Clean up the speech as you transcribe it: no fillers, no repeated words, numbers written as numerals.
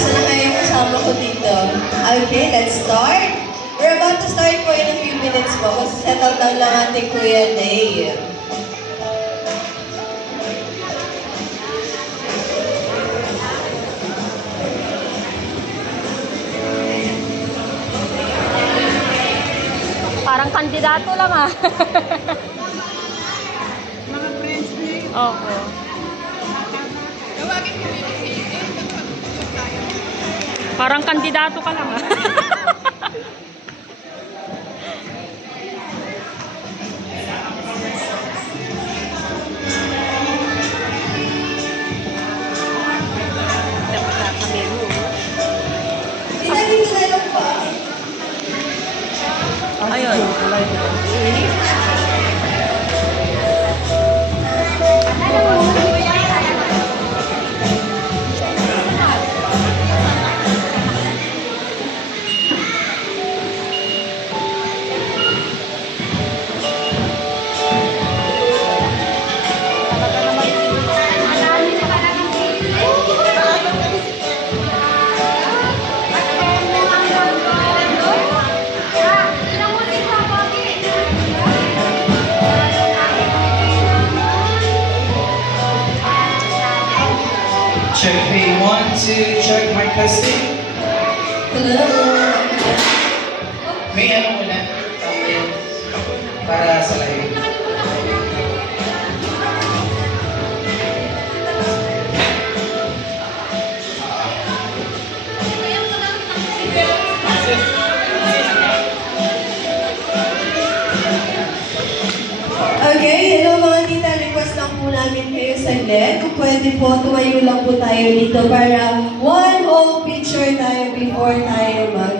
Asa na kayo yung kasama ko dito? Okay, let's start. We're about to start po in a few minutes po. Mag-settle down lang ating Kuya Day. Parang kandidato lang ah. Mga friends niya. Opo. Tawagin mo din si Eden. Magpag-usap tayo. Parang kandidato ka lang ah. Dito na lang pa. Ayun. Check P1, 2, check my testing. Hello. May ano muna? Para sa live. Okay, hello mga tita. Request lang po namin kayo saglit. Kung pwede po, tumayo lang po tayo dito para one whole picture tayo before tayo mag